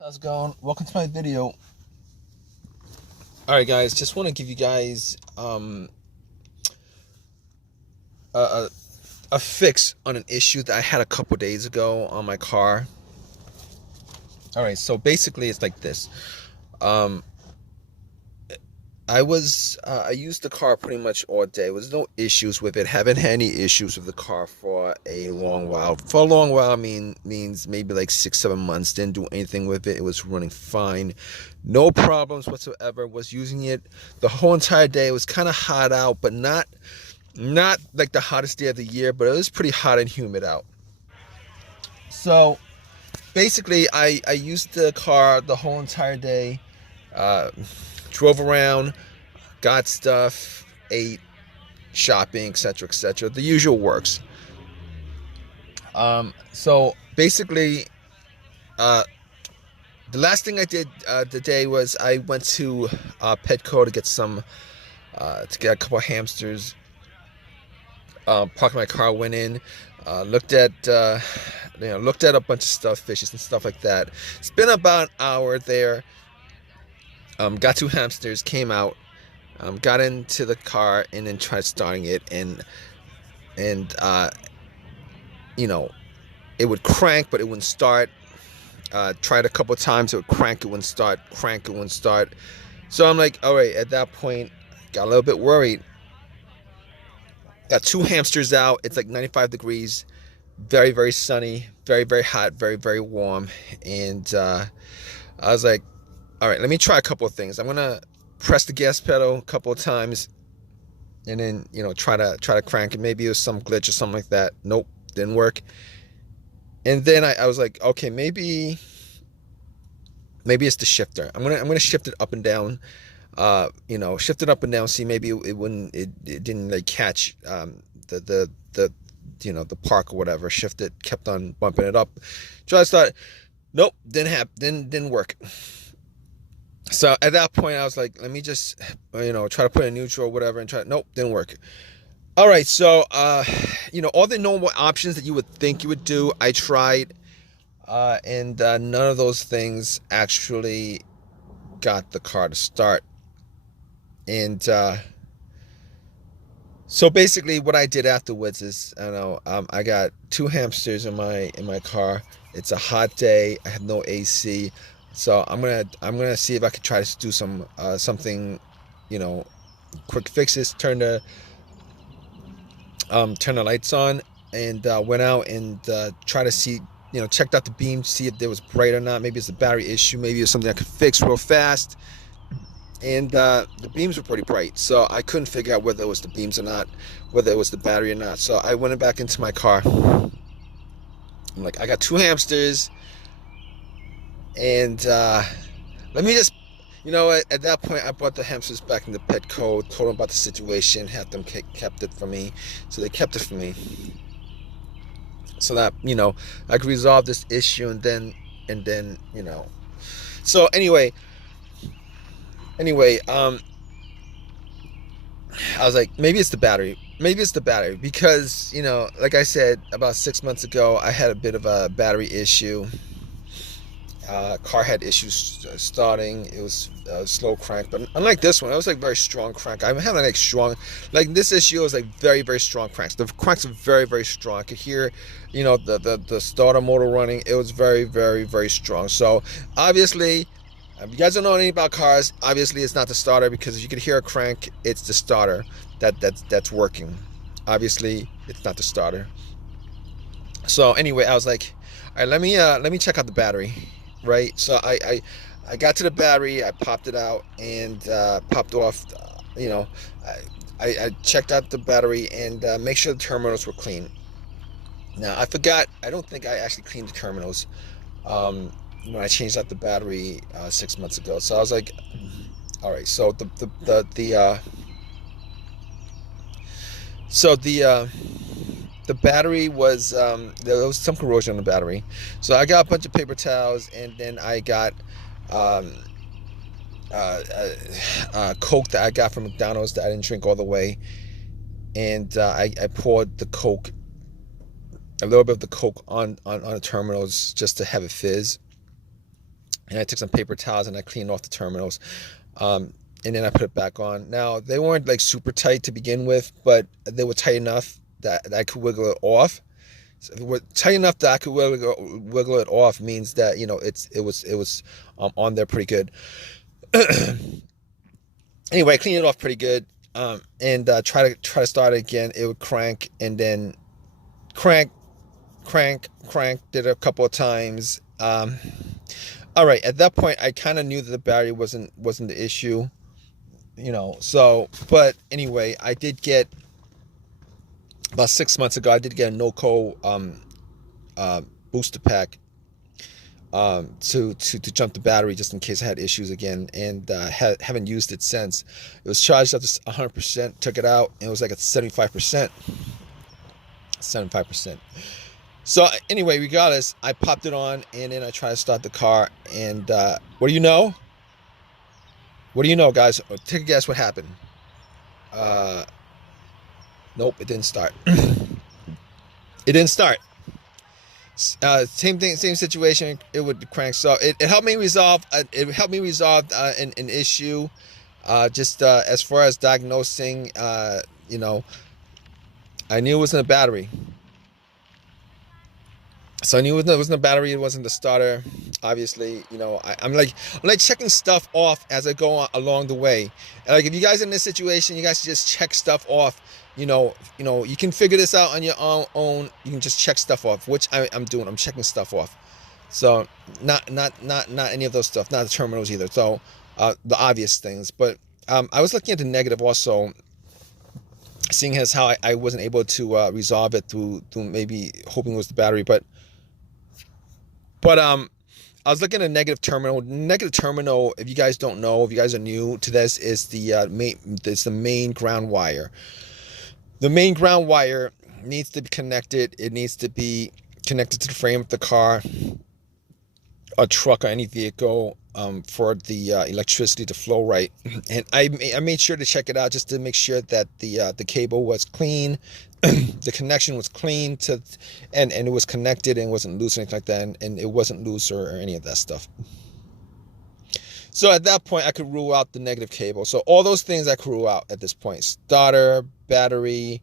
How's it going? Welcome to my video. Alright guys, just want to give you guys a, a, a fix on an issue that I had a couple days ago on my car. Alright, so basically it's like this. Um I used the car pretty much all day. There was no issues with it. Haven't had any issues with the car for a long while. For a long while means maybe like 6-7 months. Didn't do anything with it. It was running fine. No problems whatsoever. Was using it the whole entire day. It was kind of hot out, but not like the hottest day of the year, but it was pretty hot and humid out. So basically I used the car the whole entire day. Uh, Drove around, got stuff, ate, shopping, etc., etc. The usual works. So basically, uh, the last thing I did today was I went to Petco to get to get a couple of hamsters. Parked my car, went in, looked at looked at a bunch of stuff, fishes and stuff like that. Spent about an hour there. Got two hamsters, came out, got into the car, and then tried starting it, and you know, it would crank, but it wouldn't start. Tried a couple of times, it would crank, it wouldn't start, crank, it wouldn't start. So I'm like, all right. At that point, got a little bit worried. Got two hamsters out. It's like 95 degrees, very very sunny, very very hot, very very warm, and I was like, all right, let me try a couple of things. I'm gonna press the gas pedal a couple of times, and then try to crank it. Maybe it was some glitch or something like that. Nope, didn't work. And then I was like, okay, maybe it's the shifter. I'm gonna shift it up and down. Shift it up and down. See, maybe it didn't like catch the park or whatever. Shift it, kept on bumping it up. Try to start. Nope, didn't work. So at that point, I was like, let me just, try to put in neutral or whatever and try. Nope, didn't work. All right, so, all the normal options that you would think you would do, I tried, and none of those things actually got the car to start. And so basically, what I did afterwards is, I got two hamsters in my car. It's a hot day. I have no AC. So I'm gonna see if I could try to do something, you know, quick fixes. Turn the lights on, and went out and try to see, checked out the beam, see if there was bright or not. Maybe it's a battery issue. Maybe it's something I could fix real fast. And the beams were pretty bright, so I couldn't figure out whether it was the beams or not, whether it was the battery or not. So I went back into my car. I'm like, I got two hamsters. And let me just, at that point, I brought the hamsters back into Petco, told them about the situation, had them kept it for me. So they kept it for me, so that I could resolve this issue, and then. So anyway, I was like, maybe it's the battery. Maybe it's the battery because like I said, about 6 months ago, I had a bit of a battery issue. Car had issues starting. It was slow crank, but unlike this one, it was like very strong crank. I'm having like strong, like this issue was like very very strong cranks. The cranks are very very strong. I could hear, the starter motor running. It was very very very strong. So obviously, if you guys don't know anything about cars, obviously it's not the starter, because if you could hear a crank, it's the starter that's working. Obviously, it's not the starter. So anyway, I was like, all right, let me check out the battery. Right, so I got to the battery, I popped it out, and popped off. I checked out the battery and make sure the terminals were clean. Now I forgot. I don't think I actually cleaned the terminals when I changed out the battery 6 months ago. So I was like, all right. So the battery was, there was some corrosion on the battery. So I got a bunch of paper towels, and then I got um, Coke that I got from McDonald's that I didn't drink all the way. And I poured a little bit of the Coke on the terminals just to have it fizz. and I took some paper towels and I cleaned off the terminals. And then I put it back on. Now, they weren't like super tight to begin with, but they were tight enough that I could wiggle it off. So if it were tight enough that I could wiggle it off means that, you know, it was on there pretty good. Anyway, I cleaned it off pretty good, and try to start it again. It would crank and then crank, crank. Did it a couple of times. All right, at that point, I kind of knew that the battery wasn't the issue, you know. So, but anyway, I did get about 6 months ago. I did get a NOCO booster pack to jump the battery just in case I had issues again, and haven't used it since. It was charged up to 100%. Took it out, and it was like at 75%. 75%. So anyway, regardless, I popped it on, and then I tried to start the car, and what do you know? What do you know, guys? Take a guess what happened. Nope, it didn't start. It didn't start. Same thing, same situation. It would crank. So it helped me resolve. An issue. Just as far as diagnosing, you know, I knew it wasn't a battery. So I knew it wasn't a battery. It wasn't the starter. Obviously, you know, I'm like checking stuff off as I go along the way. And like, if you guys are in this situation, you guys just check stuff off. You know, you can figure this out on your own. You can just check stuff off, which I'm doing. I'm checking stuff off. So not any of those stuff, not the terminals either. So the obvious things. But I was looking at the negative also, seeing as how I wasn't able to resolve it through maybe hoping it was the battery, but I was looking at negative terminal. Negative terminal, if you guys don't know, if you guys are new to this, is the main ground wire. The main ground wire needs to be connected. It needs to be connected to the frame of the car, a truck, or any vehicle, for the electricity to flow right. And I made sure to check it out just to make sure that the cable was clean, the connection was clean and it was connected and wasn't loose or anything like that, and it wasn't loose or any of that stuff. So at that point, I could rule out the negative cable. So all those things I could rule out at this point: starter, battery,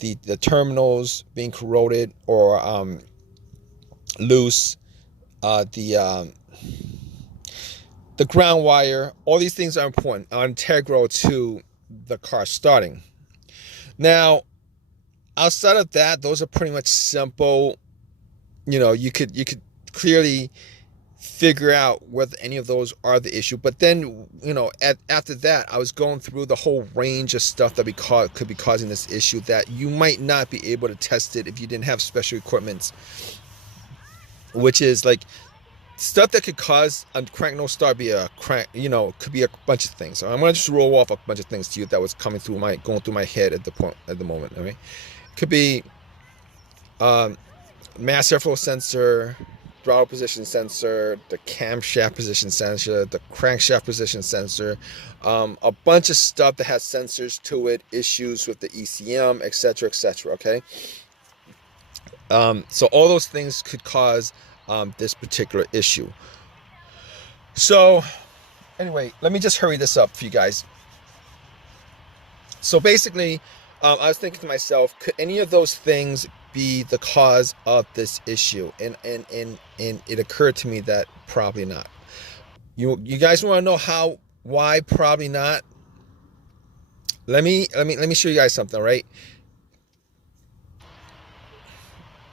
the terminals being corroded or loose, the ground wire. All these things are important, are integral to the car starting. Now, outside of that, those are pretty much simple. You know, you could clearly figure out whether any of those are the issue. But then, you know, after that, I was going through the whole range of stuff that could be causing this issue, that you might not be able to test it if you didn't have special equipment, which is like stuff that could cause a crank no start, be a crank, you know, could be a bunch of things. So I'm gonna just roll off a bunch of things to you that was going through my head at the moment. All right, could be mass airflow sensor, throttle position sensor, the camshaft position sensor, the crankshaft position sensor, a bunch of stuff that has sensors to it, issues with the ECM, etc., etc. Okay, so all those things could cause this particular issue. So anyway, let me just hurry this up for you guys. So basically, I was thinking to myself, could any of those things be the cause of this issue? And it occurred to me that probably not. You guys want to know why probably not? Let me show you guys something, right?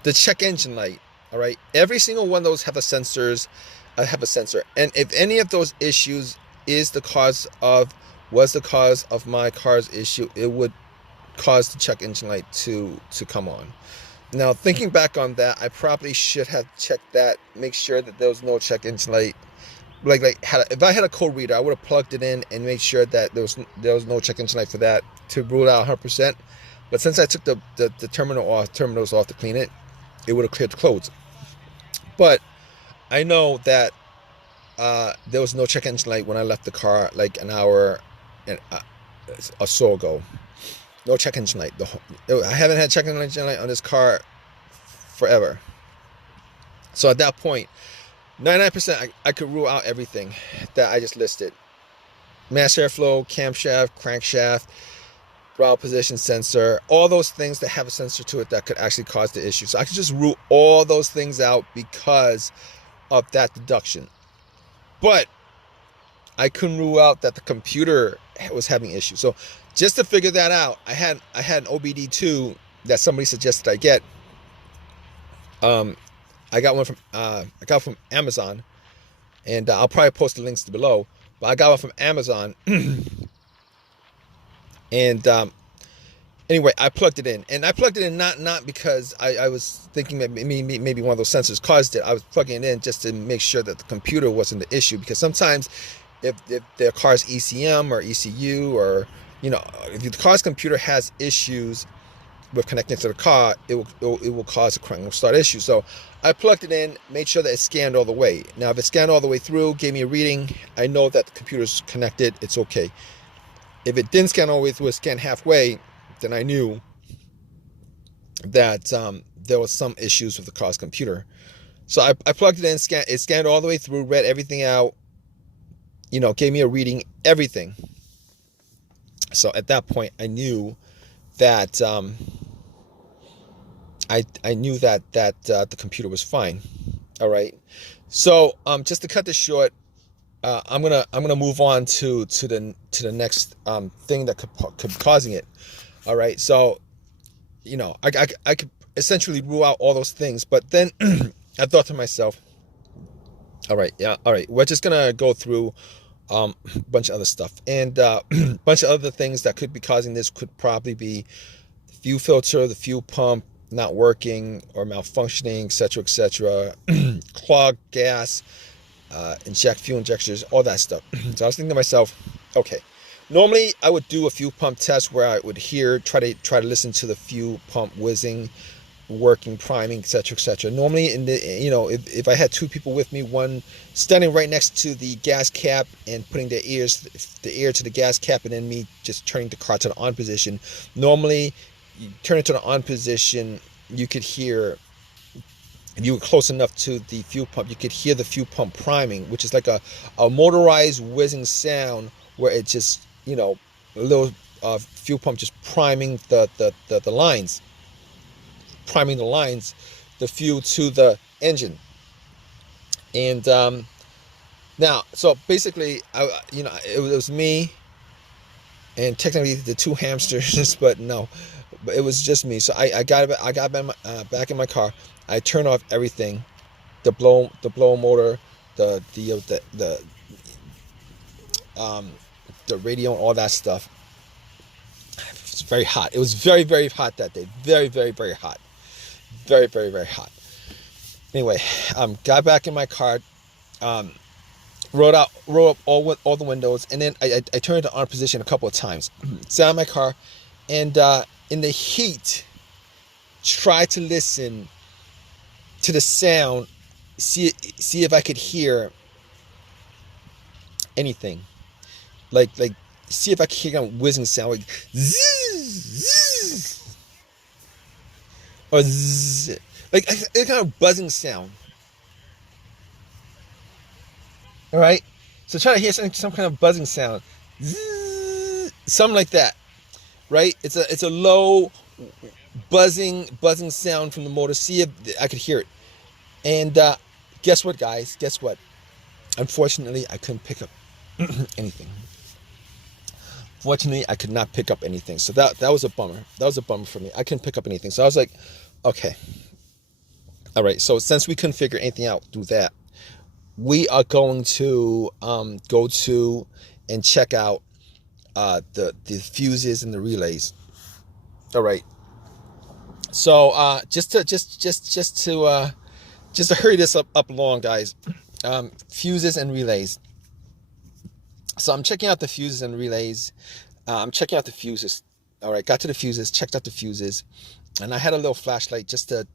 The check engine light, all right? Every single one of those have a sensor. And if any of those issues was the cause of my car's issue, it would cause the check engine light to come on. Now, thinking back on that, I probably should have checked that, make sure that there was no check engine light. If I had a code reader, I would have plugged it in and made sure that there was no check engine light for that to rule out 100%. But since I took the terminals off to clean it, it would have cleared the codes. But I know that there was no check engine light when I left the car like an hour or so ago. No check engine light. I haven't had check engine light on this car forever. So at that point, 99% I could rule out everything that I just listed. Mass airflow, camshaft, crankshaft, throttle position sensor, all those things that have a sensor to it that could actually cause the issue. So I could just rule all those things out because of that deduction. But I couldn't rule out that the computer was having issues. So just to figure that out, I had an OBD2 that somebody suggested I get. I got from Amazon, and I'll probably post the links below. But I got one from Amazon, and anyway, I plugged it in, and I plugged it in not because I was thinking that maybe one of those sensors caused it. I was plugging it in just to make sure that the computer wasn't the issue, because sometimes if the car's ECM or ECU, or if the car's computer has issues with connecting to the car, it will cause a crank start issue. So I plugged it in, made sure that it scanned all the way. Now, if it scanned all the way through, gave me a reading, I know that the computer's connected, it's okay. If it didn't scan all the way through, it scanned halfway, then I knew that there was some issues with the car's computer. So I plugged it in, it scanned all the way through, read everything out, gave me a reading, everything. So at that point, I knew that I knew that the computer was fine. All right. So just to cut this short, I'm gonna move on to the next thing that could be causing it. All right. So I could essentially rule out all those things, but then I thought to myself, all right, we're just gonna go through a bunch of other stuff, and a bunch of other things that could be causing this could probably be the fuel filter, the fuel pump not working or malfunctioning, etc., clogged gas, fuel injectors, all that stuff. So I was thinking to myself, okay, normally I would do a fuel pump test where I would try to listen to the fuel pump whizzing, working, priming, etc. Normally, in the if I had two people with me, one standing right next to the gas cap and putting the ear to the gas cap, and then me just turning the car to the on position. Normally, you turn it to the on position, you could hear, if you were close enough to the fuel pump, you could hear the fuel pump priming, which is like a motorized whizzing sound where it just, a little fuel pump just priming the lines, the fuel to the engine. And now, so basically, it was me and technically the two hamsters, but it was just me. So I got back in my car. I turned off everything, the blow motor, the radio, and all that stuff. It was very hot. It was very, very hot that day. Very, very, very hot. Very, very, very hot. Anyway, got back in my car, rolled up all the windows, and then I turned to on position a couple of times. Sat in my car, and in the heat, tried to listen to the sound, see if I could hear anything, like see if I could hear a whizzing sound, like zzz, zzz, or zzz, like a kind of buzzing sound. All right, so try to hear some kind of buzzing sound, zzz, something like that. Right? It's a low buzzing sound from the motor. See if I could hear it. And guess what, guys? Guess what? Unfortunately, I couldn't pick up anything. Fortunately, I could not pick up anything. So that was a bummer. That was a bummer for me. I couldn't pick up anything. So I was like, okay. All right. So since we couldn't figure anything out through that, we are going to go to and check out the fuses and the relays. All right. So just to hurry this up along, guys. Fuses and relays. So I'm checking out the fuses and relays. I'm checking out the fuses. All right, got to the fuses, checked out the fuses, and I had a little flashlight just to,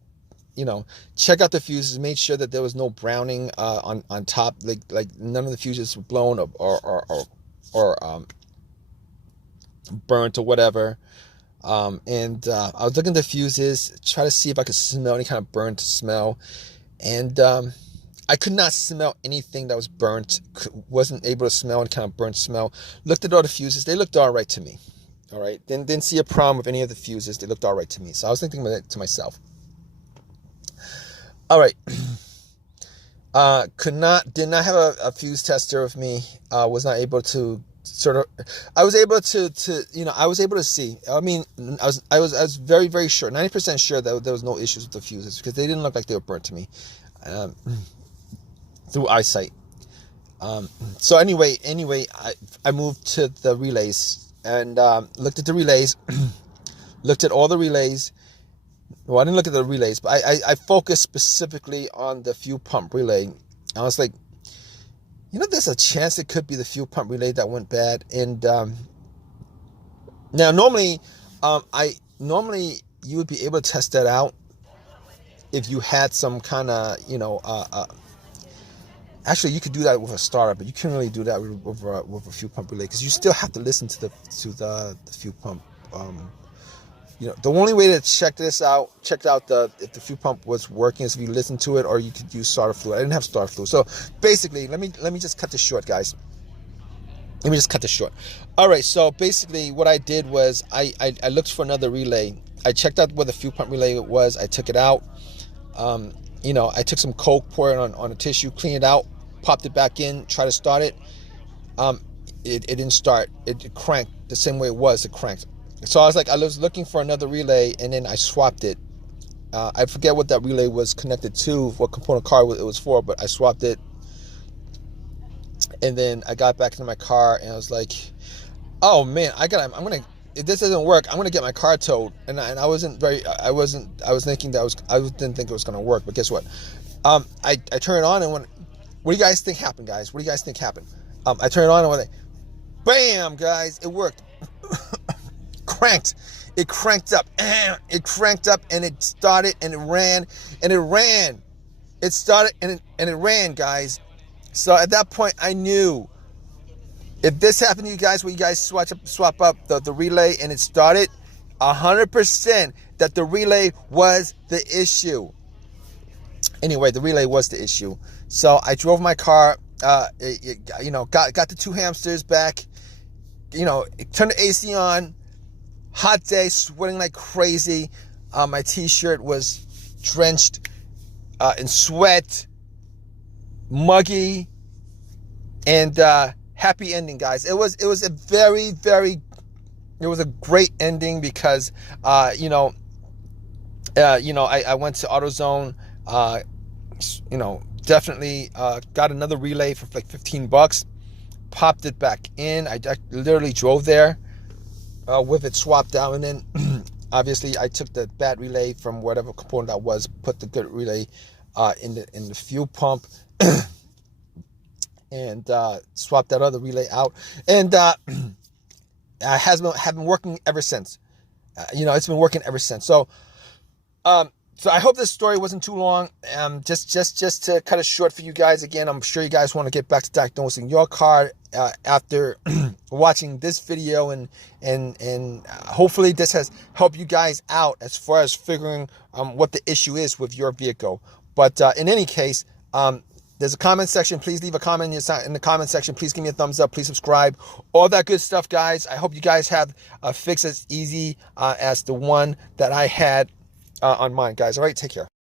check out the fuses, made sure that there was no browning on top, like none of the fuses were blown or burnt or whatever. And I was looking at the fuses, try to see if I could smell any kind of burnt smell, and I could not smell anything that was burnt. Wasn't able to smell any kind of burnt smell. Looked at all the fuses. They looked all right to me. All right. Didn't see a problem with any of the fuses. They looked all right to me. So I was thinking to myself, all right. Did not have a fuse tester with me. Was not able to I was able to see. I mean, I was very, very sure, 90% sure that there was no issues with the fuses because they didn't look like they were burnt to me, through eyesight. So anyway, I moved to the relays and looked at the relays, looked at all the relays. Well, I didn't look at the relays, but I focused specifically on the fuel pump relay. I was like, there's a chance it could be the fuel pump relay that went bad. And now normally you would be able to test that out if you had some kind of, actually you could do that with a starter, but you can't really do that with a fuel pump relay because you still have to listen to the fuel pump. The only way to check out if the fuel pump was working is if you listen to it, or you could use starter fluid. I didn't have starter fluid, so basically, let me just cut this short, guys. Let me just cut this short. All right, so basically, what I did was I looked for another relay. I checked out where the fuel pump relay was. I took it out. I took some Coke, poured it on a tissue, cleaned it out, popped it back in, tried to start it. It didn't start. It cranked the same way it was. It cranked. So I was looking for another relay, and then I swapped it. I forget what that relay was connected to, what component car it was for, but I swapped it. And then I got back into my car, and I was like, "Oh man, if this doesn't work, I'm gonna get my car towed." And I was thinking that I didn't think it was gonna work, but guess what? I turned it on, and what do you guys think happened, guys? What do you guys think happened? I turned it on, and went, bam, guys, it worked. It cranked up, and it started, and it ran. It started and it ran, guys. So at that point, I knew if this happened to you guys, where you guys swap up the relay and it started, 100% that the relay was the issue. Anyway, the relay was the issue. So I drove my car, got the two Hamsters back, turned the AC on. Hot day, sweating like crazy. My t-shirt was drenched in sweat, muggy, and happy ending, guys. It was a very, very, it was a great ending because I went to AutoZone, definitely got another relay for like $15, popped it back in. I literally drove there with it swapped out, and then obviously I took the bad relay from whatever component that was, put the good relay in the fuel pump, and swapped that other relay out, and has been working ever since. It's been working ever since. So I hope this story wasn't too long. Just to cut it short for you guys. Again, I'm sure you guys want to get back to diagnosing your car after watching this video, and hopefully this has helped you guys out as far as figuring what the issue is with your vehicle. But in any case, there's a comment section. Please leave a comment in the comment section. Please give me a thumbs up. Please subscribe. All that good stuff, guys. I hope you guys have a fix as easy as the one that I had on mine, guys. All right, take care.